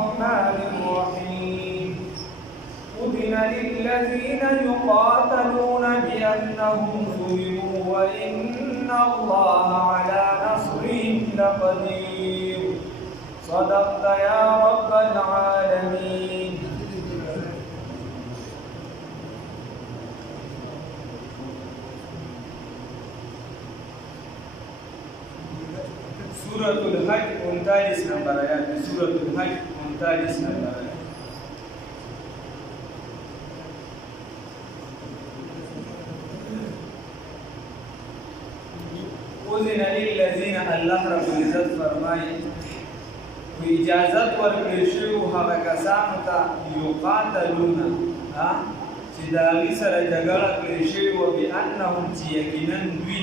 الرحمن الرحيم أذن للذين يقاتلون بأنهم ظلموا وإن الله على نصرهم لقدير صدقت يا رب العالمين. سورة الحج 39 نمبر آیات. سورة الحج 39 نمبر آیات. اذن للذین الله رب العزت فرمایي و اجازت ورکړل شوی هغه کسانو ته یقاتلون چې د هغې سره جګړه کړې شوې وه بانهم چې یقینا دوی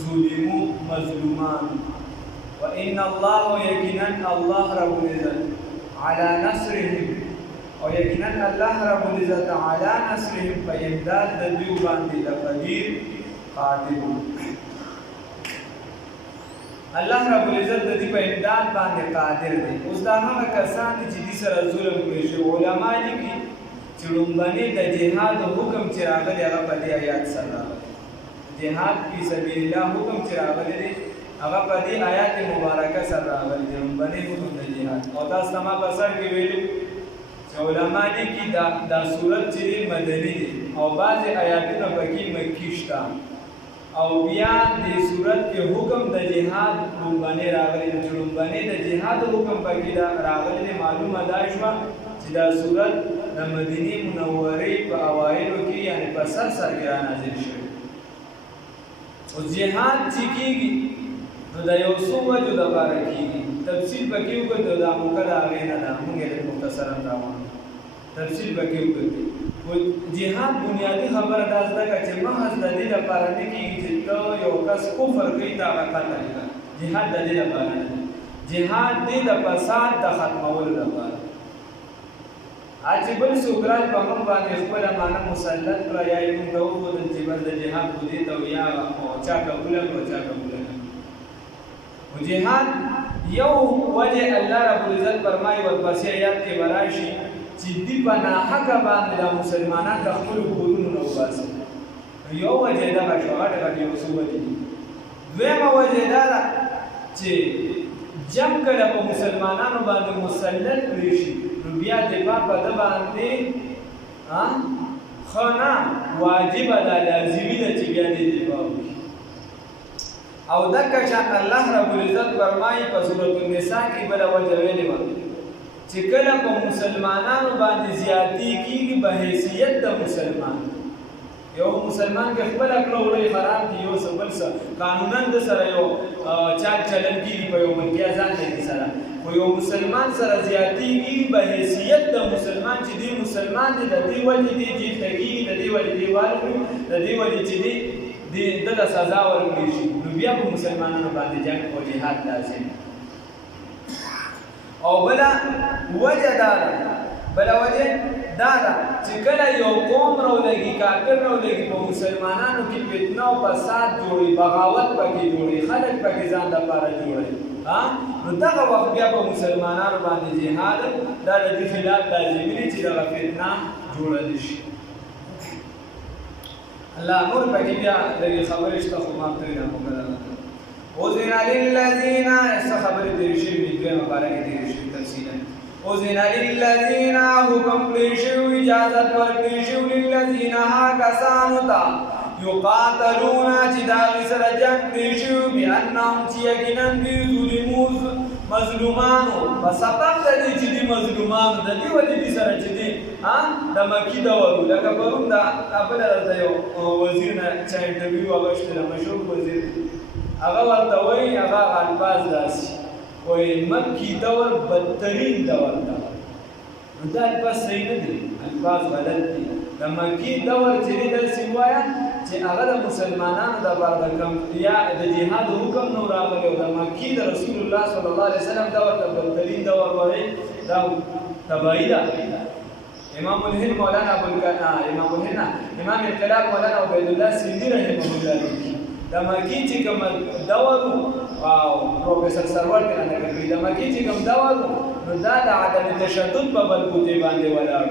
ظلمو مظلومان وان الله یقینا الله رب العزت على نصرهم او یقینا الله رب العزت على نصرهم په امداد د دوی باندې لقدیر قادر. الله رب العزت د دې په امداد باندې قادر دی. اوس دا هغه کسان دي چې دې سره ظلم کړی شوی. علما لیکي چې لومبنې د جهاد حکم چې راغلی هغه په دې آیات سره راغلی. جهاد فی سبیل الله حکم چې راغلی دی هغه په دې آیات مبارکه سره راغلی دی. لومبنې حکم د جهاد او تاسو ته ما په سر کې ویلي چې علما لیکي دا صورت چې مدني دی او بعضې آیاتونه پکې مکي شته او بیا د صورت کې حکم د جهاد لومبنې راغلی دی. لومبنې د جهاد حکم پکې راغلی دی. معلومه دا شوه چې دا صورت د مدینې منورې په اوایلو کې یعنې په سر کې رانازل شوی. او جهاد چې کېږي نو د یو څو وجو دپاره کېږي. تفصیل پکې وکړو دا موقع د هغې نه ده. موږ یې مختصرا راوړو. تفصیل پکې وکړو. جهاد بنیادي خبره دا زده کړه چې محض د دې لپاره نه کېږي چې ته یو کس کفر کوي ته هغه قتل کړه. جهاد د دې لپاره نه دی. جهاد دی د فساد د ختمولو لپاره. چې بل څوک راځي په موږ باندې خپله معنا مسلط کړه یا یې موږ ته وښودل چې بس د جهاد خو دې ته یا چا قبوله کړو چا قبوله نه کړو. خو جهاد یو وجه الله رب العزت فرمایي ورپسې آیات کې به راشي چې دوی په ناحقه باندې د مسلمانان د خپلو کورونو نه وباسي. یو وجه دغه شو. هغه یو څو وجې دي. دویمه وجه دا ده چې جنګ کله په مسلمانانو باندې مسلط کړی شي نو بیا دفاع په ده باندې ښه نه واجبه ده لازمي ده چې بیا دې دفاع وکړي. او دکه شان الله رب العزت فرمایي په سورة النساء کې بله وجه ویلې وه چې کله په مسلمانانو باندې زیاتې کېږي په حیثیت د مسلمان. یو مسلمان کې خپله کړه وړی خراب دي یو څه بل څه قانونا د سره یو چال چلن کېږي په یو ملکیه ځان دی سره. خو یو مسلمان سره زیاتېږي په حیثیت د مسلمان چې دی مسلمان دی د دې وجې دی جیفته کېږي د دې وجې دی والکړي د دې وجې چې دی ده ته سزا ورکړی شي نو بیا په مسلمانانو باندې جنګ او جهاد لازم. او بله وجه دا ده چې کله یو قوم راولګي کافر راولګي په مسلمانانو کې فتنه او فساد جوړي بغاوت پکې جوړي خلک پکې ځان دپاره جوړي نو دغه وخت بیا په مسلمانانو باندې جهاد دا د دې خلاف لازمي دی چې دغه فتنه جوړه نه شي. الله نور پکې بیا دغې خبرې شته خو ما پرېږده مقرره اذن للذین څه خبرې تېرې شوي وي دویمه پاره کې تېرې شوي تفصیلا. اذن للذین حکم کړی شوي اجازت ورکړی شوي للذین هغه کسانو ته یقاتلون چې د هغې سره جنګ کړی شوي بانهم چې یقینا دوی ظلمو مظلومانو په سبب د دې چې دوی مظلومانو د دې وجې دوی سره چې دی د مکي دور و. لکه پرون د بله د یو وزیر نه چا انټرویو اخیستله مشهور وزیر هغه ورته وایي هغه الفاظ داسې وایي مکي دور بدترین دور ده. نو دا الفاظ صحیح نه دي. الفاظ غلط دي. د مکي دور چې دی داسې ووایه چې هغه د مسلمانانو دپاره د کم یا د جهاد حکم نه راغلی او د مکي د رسول الله صلی الله علیه وسلم دور ته بدترین دور وایي دا تباهي ده. امام الهند مولانا امام انقلاب مولانا عبید الله سندي رحمه الله لیکي د مکي چې کوم دور او پروفیسر سرور کې نه کوي د مکي چې کوم دور نو دا د عدم تشدد په بلبوتې باندې ولاړ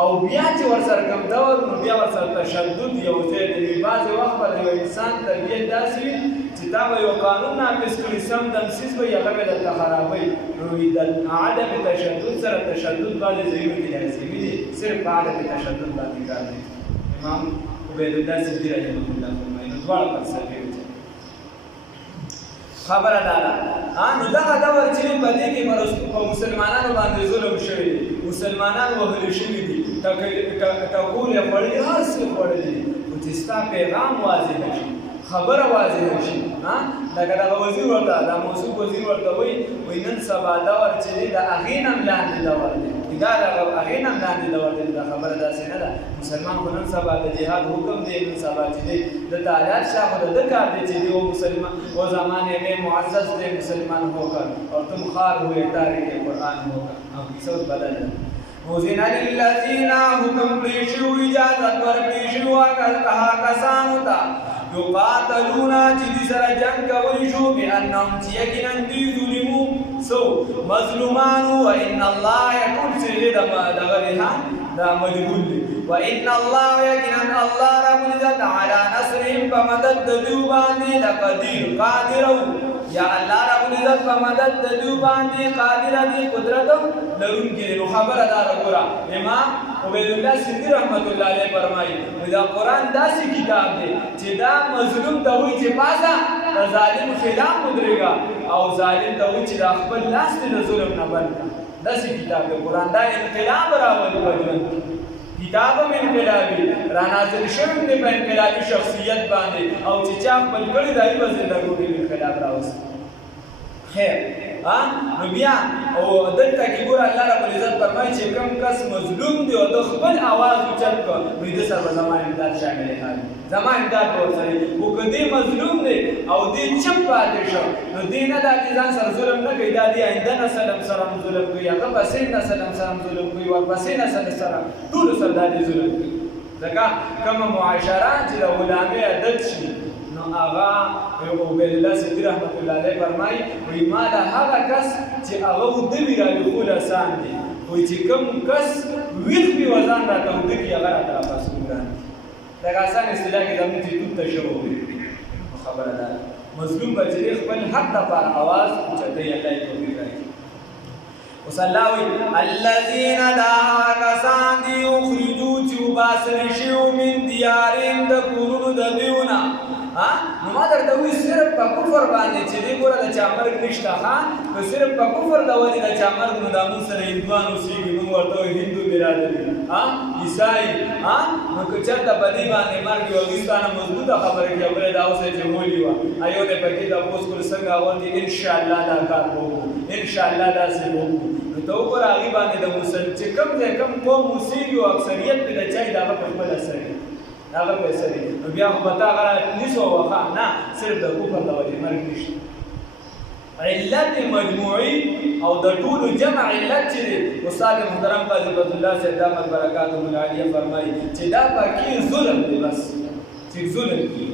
او بیا چې ورسره کوم دور نو بیا ورسره تشدد یو ځای دی بعضې وخت به د یو انسان تربیت داسې وي چې تا به یو قانون نافظ کړي سم دمسیز به هغه به درته خرابوي نو د عدم تشدد سره تشدد بعضې ځایونو کې لازمي دي صرف په عدم تشدد باندې کار دی امام عبیدالله صدیق رحمه الله فرمایي نو دواړه فلسفې خبره ده نو دغه دور چې په دې کې په مسلمانانو باندې ظلم شوی دی مسلمانان وهل شوي دي ټکول یې خوړلي هر څه خوړلي دي خو چې ستا پیغام واضح نه شي خبره واضح نه شي لکه دغه وزیر ورته دا موصوف وزیر ورته وایي نن سبا دور چې دی د هغې نه هم لاندې دور دی دا د هغې نه هم لاندې دور دی دا خبره داسې نه ده مسلمان خو نن سبا د جهاد حکم دی نن سبا چې دی د تعلیات شاه خو د ده کار دی چې دی وہ مسلمان وہ زمانے میں معزز تھے مسلمان ہو کر اور تم خوار ہوئے تاریخ قرآن ہو کر اب قصص بدل ہے موزین للذین حکم پریشو اجازت ورکریشو کہا کسانو تا یقاتلون چې دې سره جنګ کولی شو بأنهم چې یقینا دوی ظلمو سو مظلومانو وإن الله یقول چې دغه دا مجهول دی وإن الله یقینا الله رب العزت علی نصرهم په مدد د دوی باندې لقدیر قادر یا الله رب العزت په مدد د دوی باندې قادر دی قدرت لرونکی نو خبره دا وګوره امام عبیدالله صدیق رحمت الله علیه فرمایي دا قرآن داسې کتاب دی چې دا مظلوم ته وایي چې پاسه د ظالم خلاف ودرېږه او ظالم ته وایي چې دا خپل لاس دې د ظلم نه بند کړه داسې کتاب دی قرآن دا انقلاب راولي په ژوند کتاب هم انقلابي رانازل شوی دی په انقلابي شخصیت باندې او چې چا خپل کړي دی به زندګو کې انقلاب راوستي خیر نو بیا او دلته کې ګوره الله رب العزت فرمایي چې کوم کس مظلوم دی او د خپل اواز اوچت کړ نو د سر به زما امداد شامل دی زما امداد به ورسره خو که دی مظلوم دی او دی چپ پاتې شو نو دی نه دا چې ځان سره ظلم نه کوي دا دی آینده نسل هم سره هم ظلم کوي هغه پسې نسل هم سره هم ظلم کوي ورپسې نسل سره ټولو سره دا دی ظلم کوي ځکه کومه معاشره چې د غلامۍ عادت شي نو هغه عبیدالله صدیق رحمت الله علیه فرمایي وایي ما د هغه کس چې هغه اوده وي راویښول اسان دی وایي چې کوم کس ویښ وي وځان راته اوده کړي هغه راته راپاڅول ګران دي دغه اسان اصطلاح کې زموږ چې توت ته شوی وي خبره ده مظلوم به چې خپل حق دپاره اواز اوچتوي الله یې توفیق راکړي اوس الله وایي الذین دا کسان دي اخرجو چې وباسل شوي من دیارهم د کورونو د دوی نه نو ما درته وایي صرف په کفر باندې چې دی ګوره د چا مرګ نشته نو صرف په کفر د وجې د چا مرګ نو دا مونږ سره هندوان اوسېږي مونږ ورته وایو هندو برادري عیسائی نو که چېرته په دې باندې مرګ یو هغوی ستانه مضبوطه خبره کړي او بله دا اوس یې چې مولي وه یو دی پکې تپوس کړو څنګه اول دی انشاءالله دا کار به وکړو انشاءالله داسې به وکړو نو ته وګوره هغې باندې د چې کوم ځای کوم قوم اوسېږي او اکثریت پرې د چای د هغه په خپل اثر دی هغه پیسې دي نو بیا خو به تا هغه نیسو وخا نه صرف د کفر د وجې مرګ نشته علت مجموعي او د ټولو جمع علت چې دی استاد محترم قاضي عبدالله صاحب دامت برکاته العالیه فرمایي چې دا پکې ظلم دی بس چې ظلم کېږي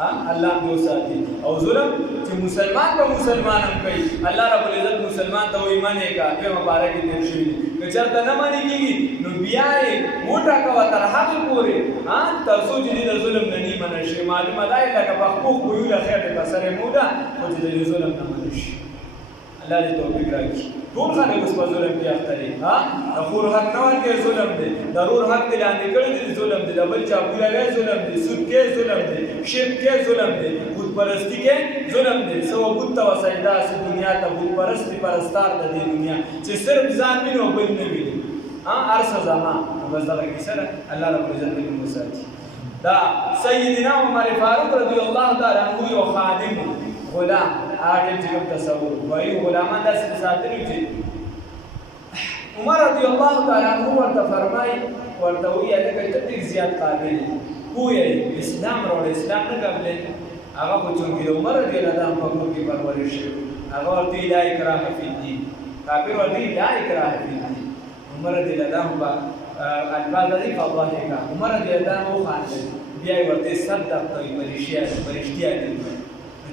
الله دې وساتي او ظلم چې مسلمان په مسلمان هم کوي الله رب العزت مسلمان ته وایي منې کا په مبارک دې شوي که چېرته نه منې کېږي نو بیا یې وټاکوه تر هغې پورې تر څو چې دې د ظلم نه نې منل شي معلومه دا یې لکه پخپوخ بویونه خیر دې په سر یې موده خو چې د ظلم نه منل شي الله دې توفیق راکړي ټول خلک اوس په ظلم کې اخته دي د خور حق نه ورکوي ظلم دی د رور حق دې لاندې کړی دی ظلم دی د بل چا بولوی ظلم دی سود کې ظلم دی شرک کې ظلم دی بت پرستی کې ظلم دی سو بت ته وسجده سو دنیا ته بت پرستی پرستار د دې دنیا چې صرف ځان ویني او بل نه ویني هر څه زما بس دغه کیسه ده الله رب العزت دې موږ ساتي دا سیدنا عمر فاروق رضی الله تعالی عنہ یو خادم غلام هغه چې کوم تصور وایي غلامان داسې ساتلي چې عمر رضی الله تعالی عنہ ورته فرمایي ورته وایي هلکه ته ډېر زیات قابل یې پوه یې اسلام راوړی اسلام نه قبلې هغه خو چونکې د عمر رضی الله عنه په کور کې پرورش شوی هغه ورته لا اکراه فی الدین کافر ورته لا اکراه فی الدین عمر رضی الله عنه په الفاظ دي فضاحکه عمر رضی الله عنه وخاندل بیا یې ورته صدق کوي پرشتیا دي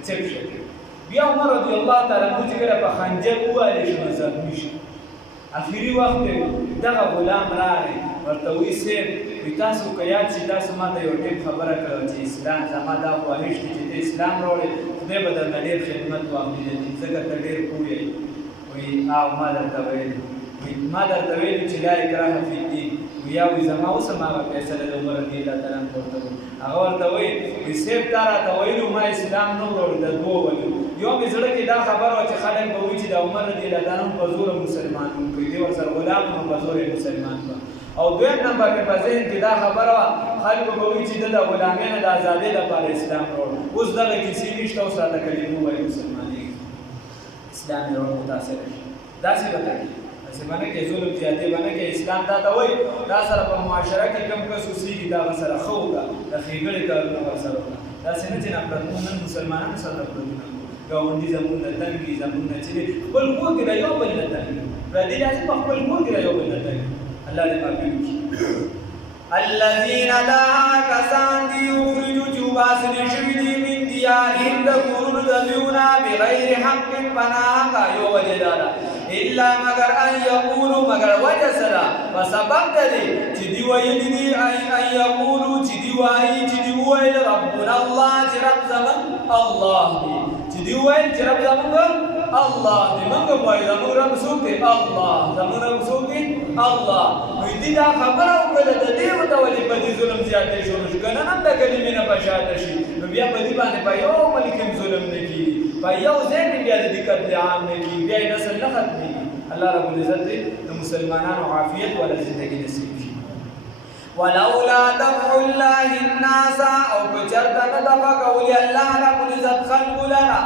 چپ شي بیا عمر رضی الله تعالی عنہ چې کله په خنجر ووهلی شو نو زخمي شو اخري وخت دغه غلام راغی ورته وی سیب وی تاسو که یاد شي تاسو ما ته یو ټیم خبره کړه چې اسلام زما دا خواهش دی چې ته اسلام راوړې خدای به درنه ډېر خدمت واخلي ځکه ته ډېر پوه یې وی او ما درته ویلي چې لا اکراه فی الدین یا وی زما اوس هغه فیصله د عمر رضی الله تعالی عنہ ورته هغه ورته وی سیب تا راته ویلو ما اسلام نه وروړ د دوه وجو یو مې زړه کې دا خبره وه چې خلک به وایي چې د عمر رضی الله تعالی عنہ په زوره مسلمان کوي دی ورسره غلام هم په زوره مسلمان کړه او دویم نمبر مې په ذهن کې دا خبره وه خلکو به وایي چې د غلامیانو د ازادۍ لپاره اسلام وروړ اوس دغه کیسې نشته اوس راته کلمې وایي مسلمانېږي اسلام یې وروړ متاثره شي داسې به کوي داسې به نه کوي ظلم زیاتې به نه کوي اسلام تا ته وایي دا سره په معاشره کې کوم کس اوسېږي د هغه سره ښه وکړه د ښېګړې کارونه ورسره وکړه داسې نه چې نفرتونه نن مسلمانانو سره نفرتونه ګاونډي زمونږ نه تنګ وي زمونږ نه چې خپل کور کې د یو بل نه تنګ وي پردي داسې په خپل کور کې د یو بل نه تنګ وي الله دې معافي وکړي الذين دا کسان دي یخرجوا چې وباسلي شوي دي من دیارهم د کورونو د دویونه بغیر حق پناه یو وجه دا ده الا مگر ان یقولوا مگر وجه سره په سبب د دې چې دوی ویلي دي ان یقولوا چې دوی وایي چې دوی وویل ربنا الله چې رب زموږ الله دی چې دوی ویل چې رب زموږ الله دی موږ وایو زموږ رب څوک دی الله زموږ رب څوک دی الله نو دوی دا خبره وکړه د دې ورته ولې په دې ظلم زیاتې شروع شي که نه هم د کلمې نه په شاته شي نو بیا په دې باندې په یو ملک هم ظلم نه کېږي په یو ځای کې بیا د دې قتل عام نه کېږي بیا یې نسل نه ختمېږي الله رب العزت دې د مسلمانانو عافیت والا زندګي نصیب کړي ولولا دفع الله الناس او کچرته نه دفع کولی الله رب العزت خلقو لرا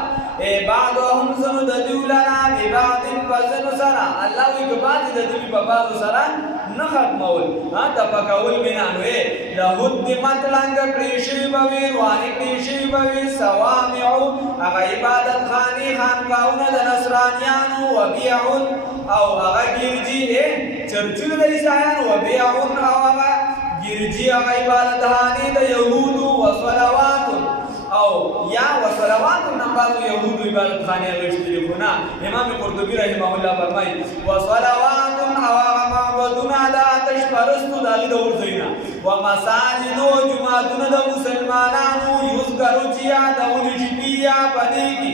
بعضهم زنو د دوی لرا ببعض فزنو سره الله وی که بعض د دوی په بعضو سره نه ختمول دفع کول بنانو لهدمت لنګ کړی شوي به وي روانې کړی شوي به وي صوامع هغه عبادت خانې خانقاهونه د نصرانیانو وبیع او هغه ګرجي چرچونه د عیسایانو وبیع او هغه ګرجي هغه عبادت خانې د یهودو وصلوات او یا وصلوات نن بعضو یهودو عبادت خانې غشتلي خو نه امام قرطبي رحمه الله فرمایي وصلوات او هغه معبدونه د آتش پرستو د هغې د ورځوي ومساجدو جماعتونه د مسلمانانو یذکرو چې یادونې شي فیها په دې کې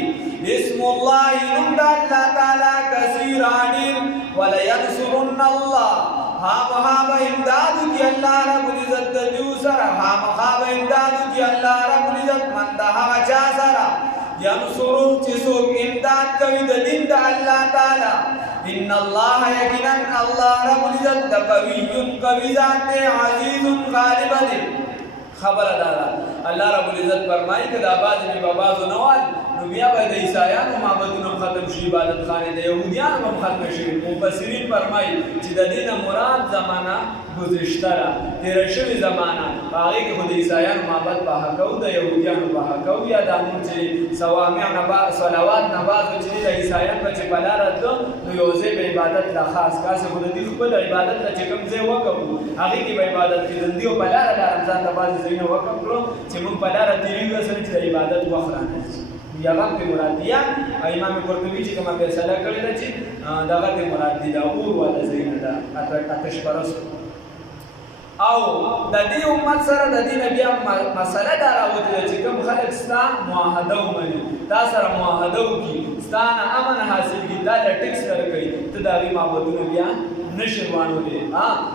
اسم الله نوم د الله تعالی کثیرا ډېر ولینصرن الله خامخا به امدادو کې الله رب العزت د دوی سره خامخا به امدادو کې الله رب العزت من د هغه چا سره ینصرون چې څوک امداد کوي د دین د الله تعالی ان الله یقینا الله رب العزت د قوي ذات دی عزیز غالب دی خبره ده الله رب العزت فرمایي که دا بعض به بعضو نوال نو بیا به د عیسایانو معبدونه ختم شي عبادت خانې د یهودیانو هم ختم شي مفسرین فرمایي چې د دې نه مراد زمانه گذشته ده تېره شوې زمانه په هغې کې خو د عیسایانو معبد په حقه و د یهودیانو په حقه و یا دا نور چې صوامع صلوات نه بعضو چې د عیسایان به چې په لاره تله نو یو ځای به عبادت له خاص کاسې خو د دوی خپل عبادت له چې کوم ځای وقف و هغې کې به عبادت کېدل دوی په لاره رمضان ته بعضې ځایونه وقف کړو چې موږ په لاره تېرېږو سره چې د عبادت وخت رانهشي یا هغه ته مراد دي یا امام قرطبي چې کومه فیصله کړې ده چې دغه ته مراد دي دا اور والا ځایونه ده آتش پرست او د دې امت سره د دې بیا مسله دا راوتله چې کوم خلک ستا معاهده ومني تا سره معاهده وکړي ستا نه امن حاصل کړي دا د ټیکس درکوي ته د هغې معبدونه بیا نشي روانولی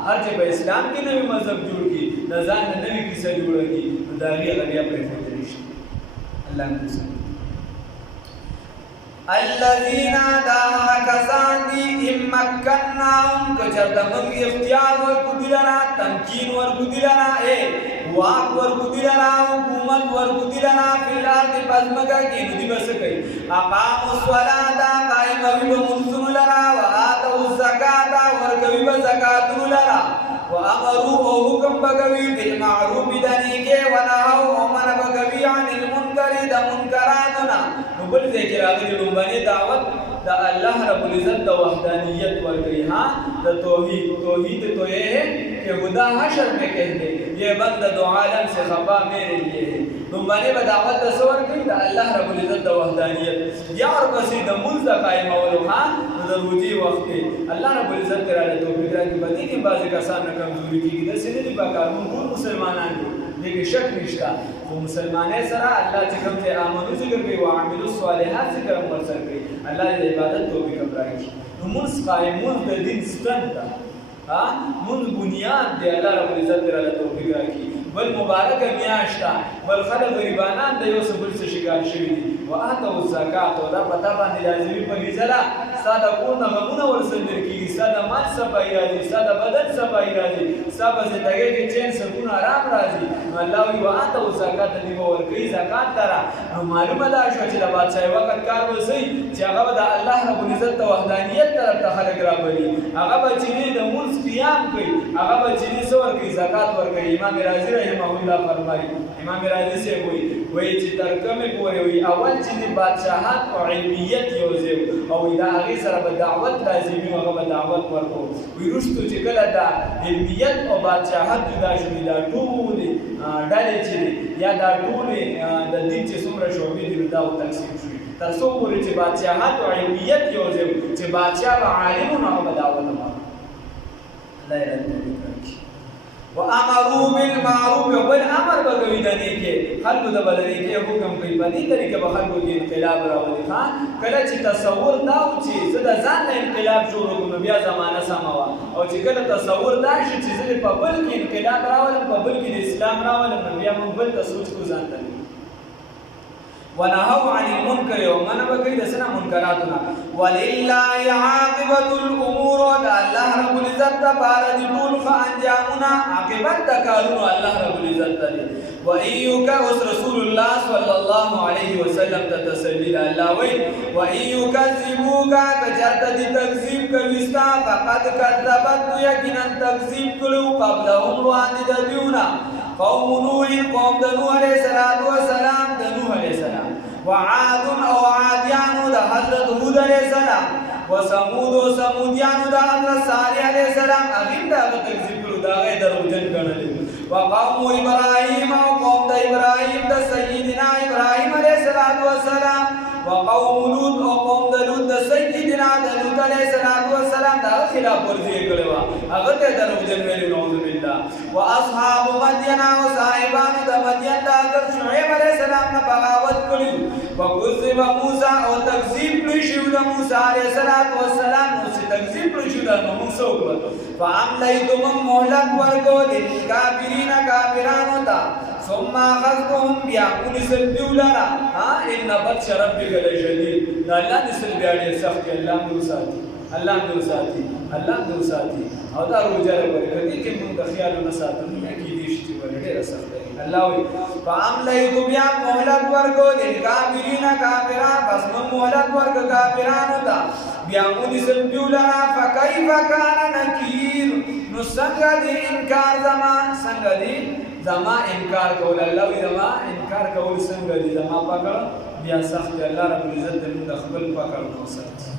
هر چې په اسلام کې نوي مذهب جوړ کړي د ځان نه نوې کیسه جوړه کړي نو د هغې هغه بیا پرېښودلی شي الله موږ الذين دا کسان دي امکناهم کچرته موږ اختیار ورکړو دوی لره تمکین ورکړو دوی لره واک ورکړو دوی لره حکومت ورکړو دوی لره فی الارض په ځمکه کې نو دوی به څه کوي اقاموا الصلاة قایموي به لمونځونو لره وآتوا الزکاة ورکوي به زکاتونو لره وامروا او حکم بکوي بالمعروف د نیکۍ ونهوا او منع بکوي عن المنکر د منکراتو نه نو بل ځای کې راغلي لومبنۍ دعوت د الله رب العزت د وحدانیت ورکوي د توحید تو یہ ہے کہ خدا حشر میں کہہ دے یہ بندہ دو عالم سے خفا میرے لیے ہے لومبانې به دعوت د څه ورکوي د الله رب العزت د وحدانیت بیا ورپسې د لمونځ د قایمولو نو د روژې وخت دی الله رب العزت دې راله توفیق راکړي په دې کې بعضې کسان نه کمزوري کېږي داسې نه دي پکار موږ ټول مسلمانان یو دې کې شک نشته خو مسلمانۍ سره الله چې کوم ځای آمنو ذکر کوي وعملو الصالحات ذکر هم ورسره کوي الله دې د عبادت توفیق هم راکړي نو لمونځ قایم لمونځ د دین ستن ده مونږ بنیاد دی الله رب العزت دې راله توفیق راکړي بل مبارکه میاشت ده بل خلک غریبانان د یو څه بل څه شکار شوي دي وآتوا الزکات او دا پتا باندې لازمي فریضه ده ستا د کور نه غمونه ورسره درکېږي ستا د مال صفایي راځي ستا د بدن صفایي راځي ستا په زندګۍ کې چین سکون آرام راځي نو الله وایي وآتوا الزکات دې به ورکوي زکات ته نو معلومه ده شوه چې د بادشاهۍ وخت کار وسئ چې هغه به د الله رب العزت د وحدانیت طرف ته خلک رابلي هغه به چې د لمونځ قیام کوي هغه به چې څه ورکوي زکات ورکوي امام رازي رحمه الله فرمایي امام رازي صاحب وایي چې تر کومې پورې وایي اول چې د بادشاهت او علمیت یو ځای او د هغې سره به دعوت لازمي و هغه به دعوت ورکړو وایي وروستو چې کله دا علمیت او بادشاهت جدا شوي دا ټولې ډلې چې دي یا دا ټولې د دین چې څومره شعبې دي نو دا تقسیم شوي تر څو پورې چې بادشاهت او علمیت یو ځای چې بادشاه به عالم و نو هغه به دعوت ورکړو الله یې راته وامروا بالمعروف بل امر بغوی د نیکه خلکو د بل نیکه حکم کوي په دې طریقه به خلکو کې انقلاب راولي ها کله چې تصور دا و چې زه د ځان نه انقلاب شروع کوم بیا زمانہ سموا او چې کله تصور دا شي چې زه په بل کې انقلاب راولم په بل کې د اسلام راولم بیا موږ بل ته سوچ کو ځان ته ونهوا عن المنكر ومن بكيد سنا منكراتنا ولله عاقبة الأمور الله رب العزت بارد طول فأنجامنا عاقبت تكارون الله رب العزت وإيك رسول الله صلى الله عليه وسلم تتسلل الله وإن يكذبوك كجرت تكذيب كويستا فقد كذبت يقينا تكذيب كلو قبلهم روان دديونا قوم نوح قوم نوح عليه الصلاة والسلام نوح عليه السلام وعاد او عادیان د حضرت هود علیہ السلام وثمود او ثمودیان د حضرت صالح علیہ السلام اغین دا تکذیب کړو دا غي دروژن ګڼل وقوم ابراهيم او قوم د ابراهيم د سیدنا ابراهيم علیہ السلام وقوم لوط او قوم د لوط د سیدنا لوط علیہ السلام دا خلاف ورزي کړو هغه ته دروژن ویل نعوذ بالله واصحاب مدین او صاحبان د مدین د حضرت شعیب علیہ السلام نه بغاوت کړو وکذب موسی او تکذیب کړی شو د موسی علیہ السلام نو چې تکذیب کړی شو د موسی وکړه فاملیتم مهلت ورکو د کافرانو ته ثم اخذتهم بيعقول سلبيولنا ان بطش ربك لشديد الله نسل بیا ډیر سخت الله دې وساتي الله دې وساتي الله دې وساتي او دا روزه ورکړي کې موږ د خیال نه ساتو نه کې دې شي ډیر سخت الله وي فاملیت بیا مهلت ورکو د کافرانو بس مهلت ورکو کافرانو ته بيعقول سلبيولنا فكيف كان نكير نو څنګه دې انکار څنګه دې زما انکار کول الله وی زما انکار کول څنګه دي زما پکړ بیا سخت الله رب العزت دې د خپل پکړ نو ساتي